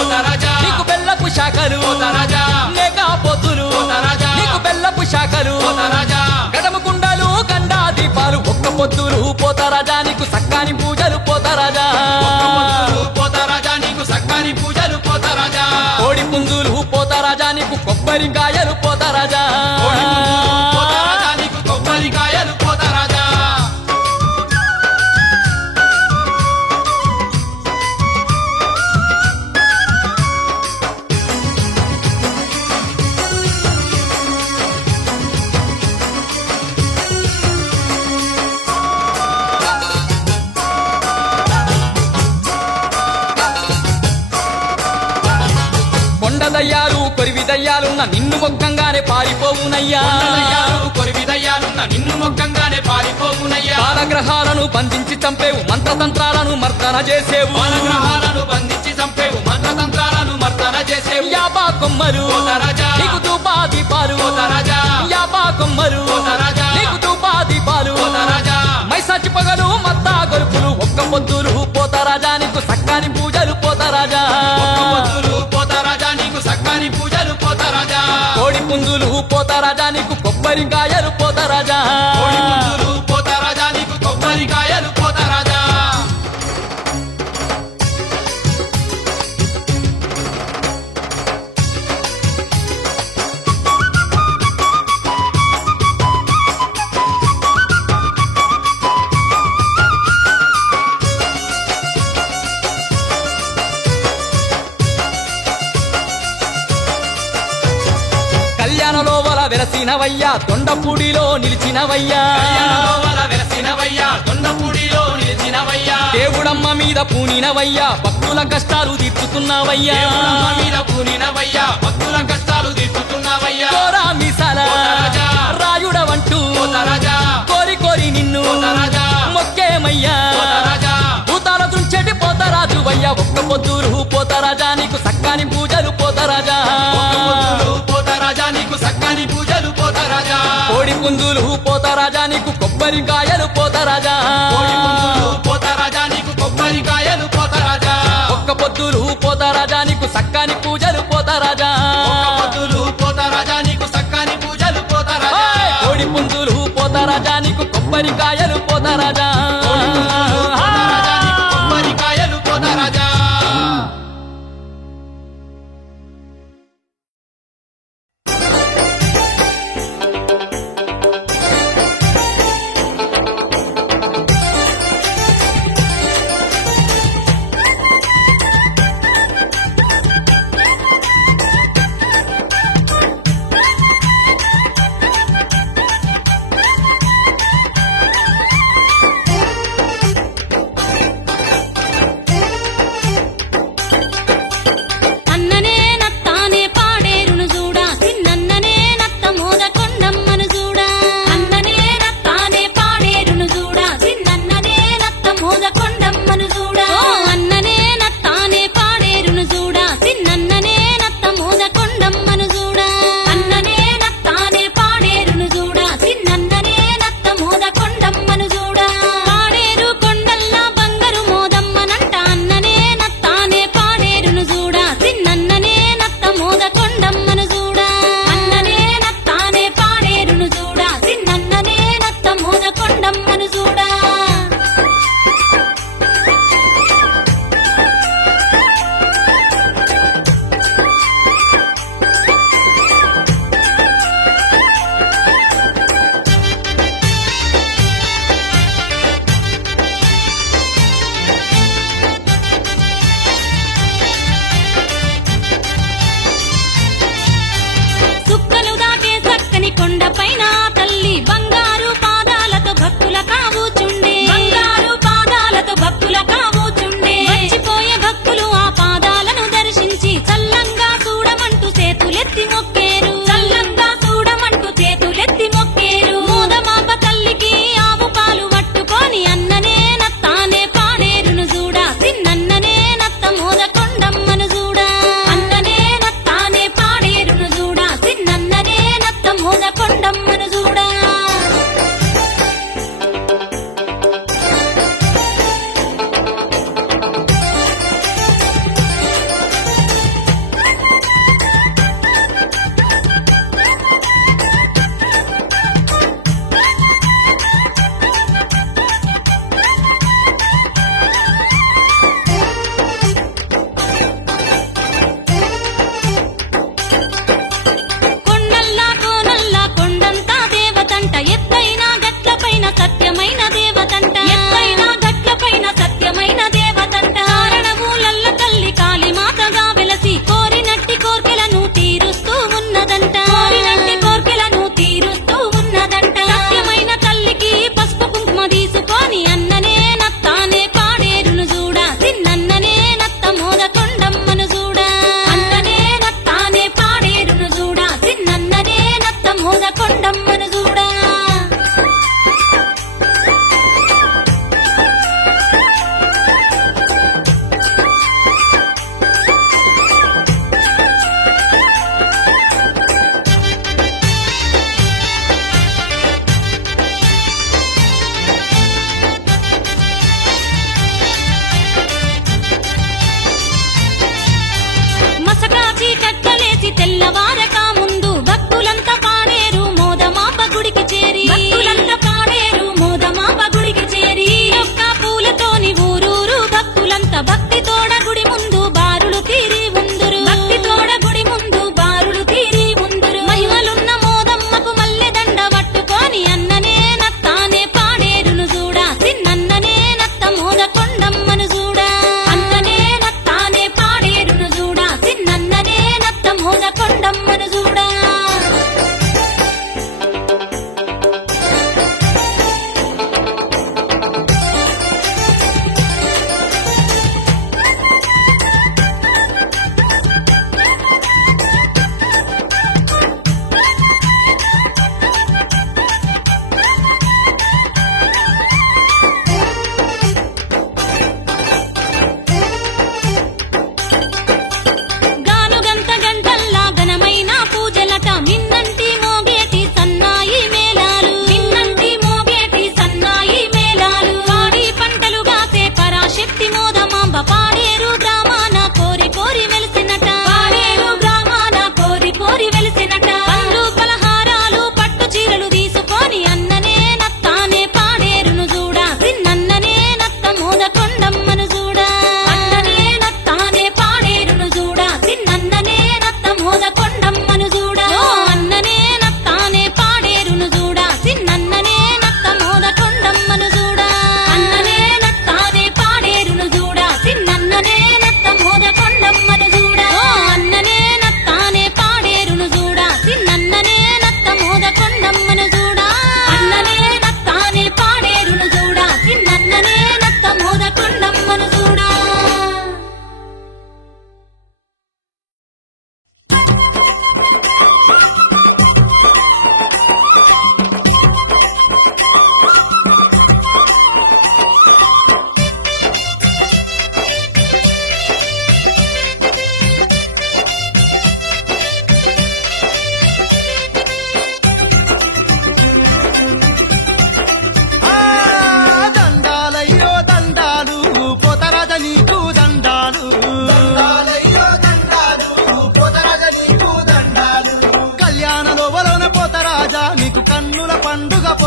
పోతరాజా నీకు బెల్లపు శాఖలు పోతరాజా మేకా పొద్దులు పోతరాజా నీకు బెల్లపు శాఖలు పోతరాజా గడమ కుండలు గండా దీపాలు ఒక్క పొద్దులు పోతరాజా నీకు సక్కాని పూజలు పోతరాజా పోతరాజా నీకు సక్కాని పూజలు పోతరాజా కోడి పుంజులు పోతరాజా నీకు కొబ్బరికాయలు పోతరాజా పోతరాజా నీకు కొబ్బరికాయలు పోతరాజా కొండదయ్యాలు కొరివి దయ్యాలున్న నిన్ను మొక్కంగానే పారిపోవునయ్యా కొరివిదయ్యాలున్న నిన్ను మొక్కంగానే పారిపోవునయ్యా బాలగ్రహాలను బంధించి చంపేవు మంత్రతంత్రాలను మర్దన చేసేవు బాలగ్రహాలను బంధించి చంపేవు మంత్రతంత్రాలను మర్దన చేసేవు యాబా కొమ్మలు పోతరాజా నీకు ధూపా దీపాలు పోతరాజా యాబా కొమ్మలు పోతరాజా నీకు ధూపా దీపాలు పోతరాజా మైసాచి పగలు మత్తా గొలుపులు ఒక్క పొద్దులు పోతరాజా నీకు సక్కాని పూజలు పోతరాజా పోతరాజా నీకు సక్కాని పూజలు పోతరాజా కోడి పుంజులు పోతరాజా నీకు కొబ్బరికాయలు పోతరాజా పోతరాజా నీకు కొబ్బరికాయలు పోతరాజా కళ్యాణలోవల వెలసినవయ్యా తొండపూడిలో నిలిచినవయ్యా వెలసినవయ్యా తొండపూడిలో నిలిచినవయ్యా దేవుడమ్మ మీద పూనినవయ్యా భక్తుల కష్టాలు తీర్చుతున్నావయ్యా దేవుడమ్మ మీద పూనినవయ్యా భక్తుల కష్టాలు తీర్చుతున్నావయ్యా కోరా మీసాల పోతరాజా రాయుడవంటూ పోతరాజా కోరి కోరి నిన్ను పోతరాజా మొక్కేమయ్యా పోతరాజా భూతాల దుంచెటి పోతరాజు వయ్యా ఒక్క పొద్దురు పోతరాజా నీకు సక్కాని పూజలు పోతరాజా పోతరాజా నీకు సక్కాని పూజలు పోతరాజా కోడి పుంజులు పోతరాజా నీకు కొబ్బరికాయలు పోతరాజా పోతరాజా నీకు కొబ్బరికాయలు పోతరాజా ఒక్క పొద్దులు పోతరాజా నీకు సక్కాని పూజలు పోతరాజా పోతరాజా నీకు సక్కాని పూజలు పోతరాజా కోడి పుంజులు పోతరాజా నీకు కొబ్బరికాయలు పోతరాజా పోతరాజా నీకు కొబ్బరికాయలు పోతరాజా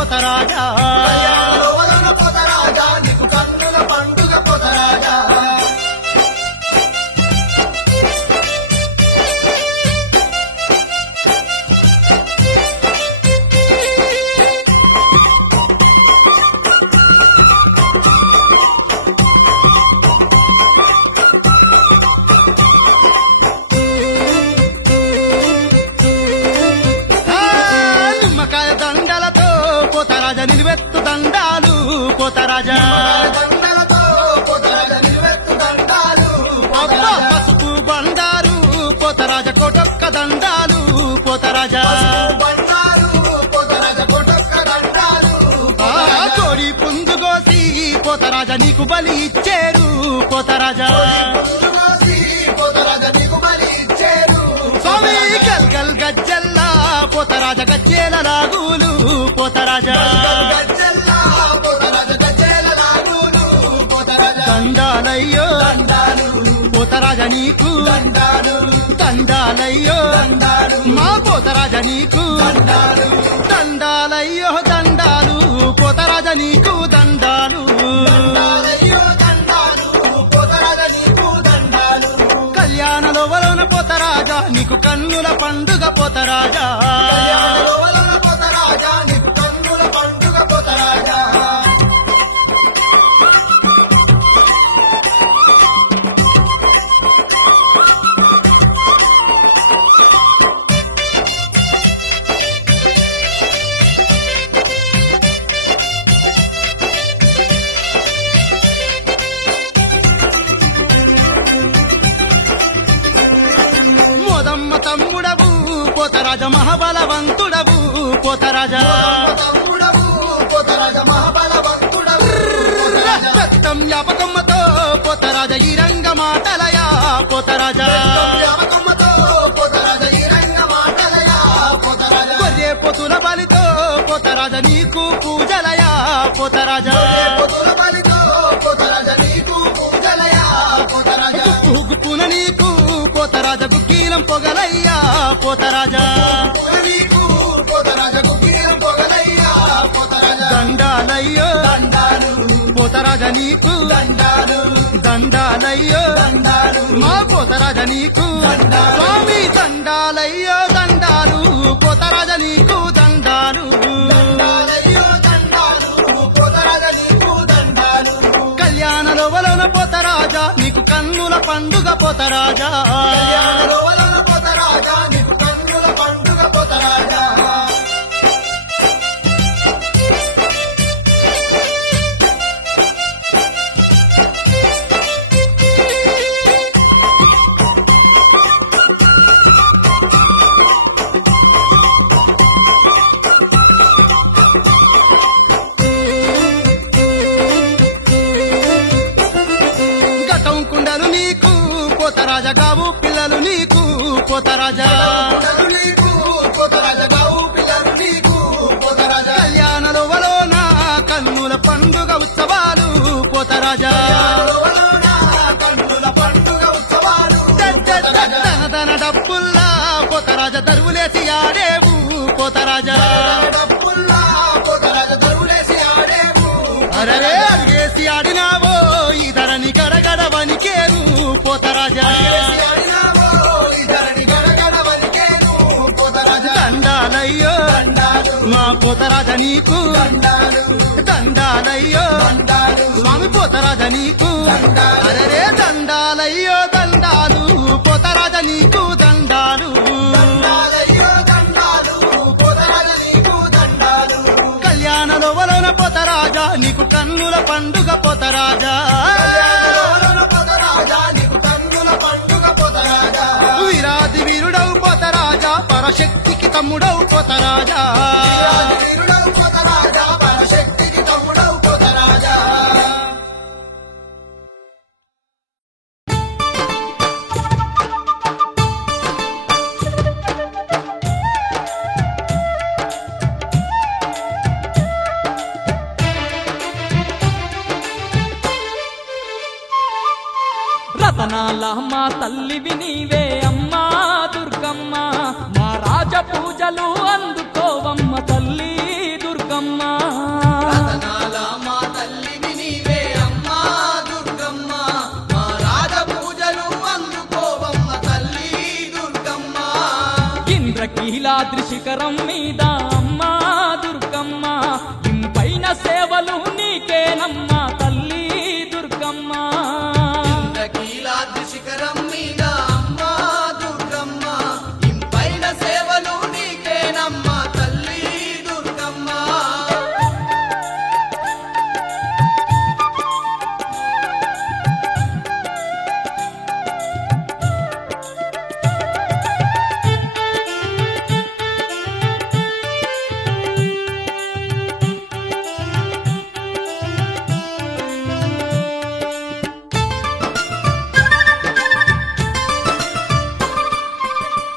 పోతరాజా పోతరాజా నీకు కన్నుల పండుగ పోతరాజా నిమ్మకాయ దండలతో పోతరాజా నిలువెత్తు దండాలు పోతరాజా దండలతో పోతరాజా నిలువెత్తు దండాలు అబ్బా పసుపు బండారు పోతరాజా కోటొక్క దండాలు పోతరాజా బండారు పోతరాజా కొట్టొక్క దండాలు కోడి పుంజు కోసి పోతరాజా నీకు బలి ఇచ్చేరు పోతరాజా ముందులోసి పోతరాజా నీకు బలి ఇచ్చేరు స్వామి గల్గల్ గజ్జల్లా పోతరాజా గజ్జేల రాగులు పోతరాజా గజ్జెల్లా పోతరాజా గజ్జెల రాగులు పోతరాజా దండాలయ్యో దండాలు పోతరాజా నీకు దండాలు దండాలయ్యో దండాలు మా పోతరాజా నీకు దండాలు దండాలయ్యో దండాలు పోతరాజా నీకు దండాలు దండాలయ్యో దండాలు పోతరాజా నీకు దండాలు కళ్యాణలో వలన పోతరాజా నీకు కన్నుల పండుగ పోతరాజా కళ్యాణలోవలన పోతరాజా నీకు కన్నుల పండుగ పోతరాజా మోదమ్మ తమ్ముడవు పోతరాజా మహాబలవంతుడవు పోతరాజా తమ్ముడవు పోతరాజా మహాబలవంతుడవు పోతరాజా రక్తం జ్ఞాపకమ్మతో పోతరాజా ఈ రంగ మాటలయా పోతరాజా వ్యాపకమ్మతో పోతరాజా ఈ రంగ మాటలయా పోతరాజా గొర్రె పొతుల బలితో పోతరాజా నీకు పూజలయా పోతరాజా పొతుల బలితో పోతరాజా నీకు పూజలయా పోతరాజా గుప్పున నీకు పోతరాజా గుగ్గీలం పొగలయ్యా పోతరాజా నీకు పోతరాజా గుగ్గీరం పొగలయ్యా పోతరాజా దండాలయ్యో దండాలు పోతరాజా నీకు దండాలు దండాలయ్యో దండాలు మా పోతరాజా నీకు దండాలు. స్వామి దండాలయ్యో దండాలు పోతరాజా నీకు దండాలు దండాలయ్యో దండాలు పోతరాజా నీకు దండాలు కళ్యాణలో వలన పోతరాజా నీకు కన్నుల పండుగ పోతరాజా కళ్యాణలోవలన పోతరాజా నీకు కన్నుల పండుగ పోతరాజా ఘటం కుండలు నీకు పోతరాజా గావు పిల్లలు నీకు పోతరాజా పిల్లలు నీకు పోతరాజా గావు పిల్లలు నీకు పోతరాజా కళ్యాణలో వలన కన్నుల పండుగ ఉత్సవాలు పోతరాజా కళ్యాణలోవలన కన్నుల పండుగ ఉత్సవాలు పోతరాజా తన డప్పుల్లా పోతరాజా దరువులేసి ఆడేవు పోతరాజా డప్పుల్లా పోతరాజా దరువులేసి ఆడేవు అరరే అడిగేసి ఆడినావో ఈ ధరని గడగడ వనికేరు పోతరాజా ఆడినావో ఈ ధరణి గడగడ వనికేను పోతరాజా దండాలయ్యో దండాలు మా పోతరాజా నీకు దండాలు దండాలయ్యో దండాలు స్వామి పోతరాజా నీకు దండాలు. అరరే దండాలయ్యో దండాలు పోతరాజా నీకు దండాలు దండాలయ్యో దండాలు పోతరాజా నీకు దండాలు కళ్యాణలో వలన పోతరాజా నీకు కన్నుల పండుగ పోతరాజా కళ్యాణలోవలన పోతరాజా నీకు కన్నుల పండుగ పోతరాజా వీరాది వీరుడవు పోతరాజా పరశక్తికి తమ్ముడవు పోతరాజా వీరుడవు పోతరాజా పరశక్తికి తమ్ముడవు పోతరాజా రతనాల మా తల్లివి నీవే అమ్మా దుర్గమ్మ మా రాజ పూజలు అందుకోవమ్మ తల్లి దుర్గమ్మ ఇంద్రకీలాద్రి శిఖరం మీద అమ్మా దుర్గమ్మ ఇంపైన సేవలు నీకేనమ్మా తల్లి దుర్గమ్మ ఇంద్రకీలాద్రి శిఖరం మీద అమ్మా దుర్గమ్మ ఇంపైన సేవలు నీకేనమ్మా తల్లి దుర్గమ్మ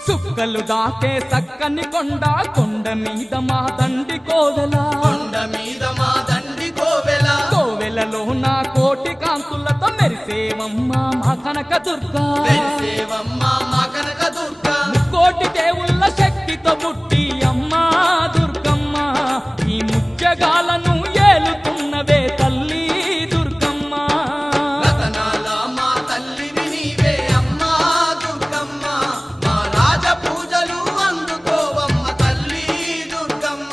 చుక్కలు దాకే సక్కని కొండ మీద మా దండి కోవెల కొండ మీద మా దండి కోవెల కోవెలలో నా కోటి కాంతులతో మెరిసేవమ్మ మా కనక దుర్గా మెరిసేవమ్మ మా కనక దుర్గా కోటి దేవుళ్ళ శక్తితో పుట్టి అమ్మా దుర్గమ్మ ఈ ముత్యగాలను ఏలుతున్నవే తల్లి దుర్గమ్మ రతనాల మా తల్లివి నీవే అమ్మా దుర్గమ్మ మా రాజ పూజలు అందుకోవమ్మ తల్లి దుర్గమ్మ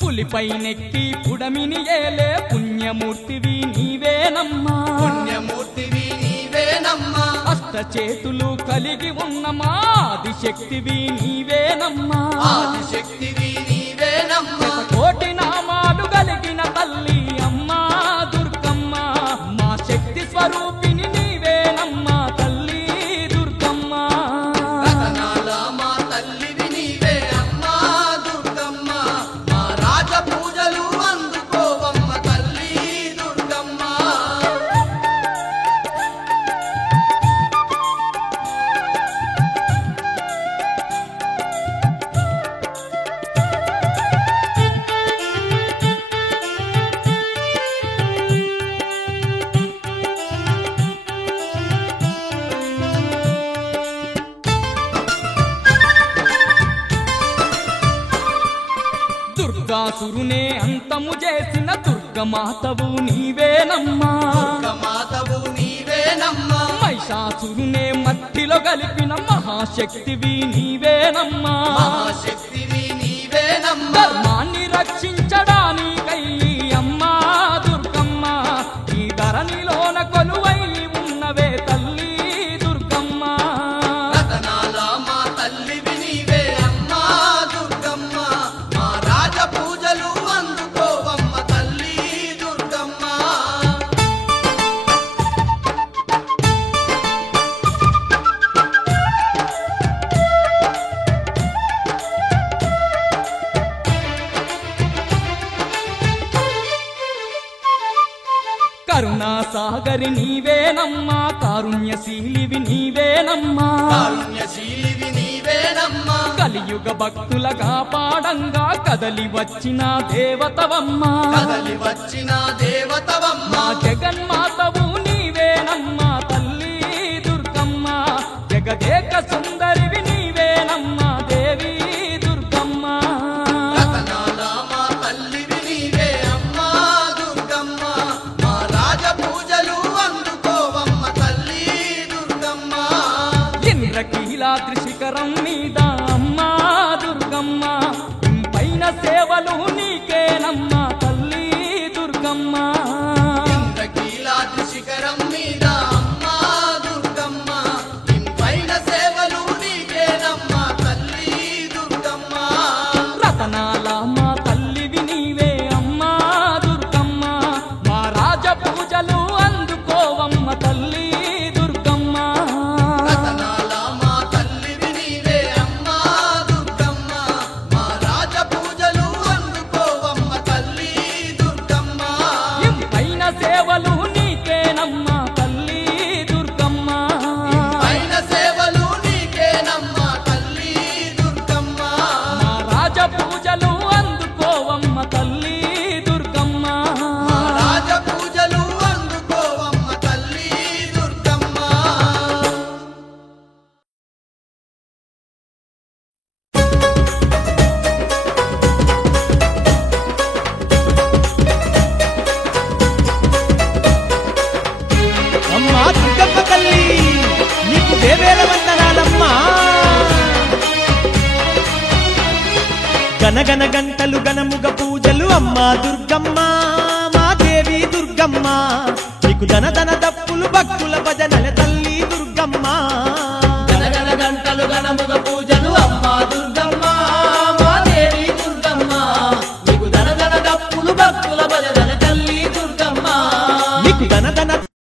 పులిపై నెక్కి పుడమిని ఏలే పుణ్యమూర్తివి నీవేనమ్మా పుణ్యమూర్తివి నీవేనమ్మా అష్ట చేతులు కలిగి ఉన్న మా ఆదిశక్తివి నీవేనమ్మా ఆదిశక్తివి నీవేనమ్మా కోటి నామాలు కలిగిన తల్లి అమ్మా దుర్గమ్మ మా శక్తి స్వరూపిణి నీవేనమ్మా తల్లి దుర్గమ్మ రతనాల మా తల్లివి నీవే అమ్మా దుర్గమ్మ మా రాజ పూజలు అందుకోవమ్మ తల్లి దుర్గమ్మ దుర్గాసురునే అంతము చేసిన దుర్గమాతవు నీవేనమ్మా మాతవు నీవేనమ్మా మహిషాసురునే మట్టిలో కలిపిన మహాశక్తివి నీవేనమ్మా మహాశక్తివి నీవేనమ్మా ధర్మాన్ని రక్షించడానికై అమ్మా దుర్గమ్మ ఈ ధరణిలోన కొలువై ఉన్నవే తల్లి దుర్గమ్మ రతనాల మా తల్లివి నీవే అమ్మా దుర్గమ్మ మా రాజ పూజలు అందుకోవమ్మ తల్లి దుర్గమ్మ కరుణా సాగరి నీవేనమ్మా కారుణ్యశీలివి నీవేనమ్మా కారుణ్యశీలివి నీవేనమ్మా కలియుగ భక్తుల కాపాడంగా కదలి వచ్చిన దేవతవమ్మా కదలి వచ్చిన దేవతవమ్మ మా జగన్మాతవు నీవేనమ్మా తల్లి దుర్గమ్మ జగదేక సుందరివి నీవేనమ్మా దేవి దుర్గమ్మ రతనాల మా తల్లివి నీవే అమ్మా దుర్గమ్మ మా రాజ పూజలు అందుకోవమ్మ తల్లి దుర్గమ్మ ఇంద్రకీలాద్రి శిఖరం మీద అమ్మా దుర్గమ్మ ఇంపైన సేవలు నీకేనమ్మా తల్లి దుర్గమ్మ ఇంద్రకీలాద్రి శిఖరం మీద అమ్మా దుర్గమ్మ ఇంపైన సేవలు నీకేనమ్మా తల్లి దుర్గమ్మ రతనాల మా తల్లివి నీవే అమ్మా దుర్గమ్మ మా రాజ పూజలు అందుకోవమ్మ తల్లి దుర్గమ్మ రతనాల మా తల్లివి నీవే అమ్మా గనగన గంటలు గనముగ పూజలు అమ్మా దుర్గమ్మ మా దేవి దుర్గమ్మ నీకు దన దన దప్పులు భక్తుల భజనల తల్లి దుర్గమ్మ గనగన గంటలు గనముగ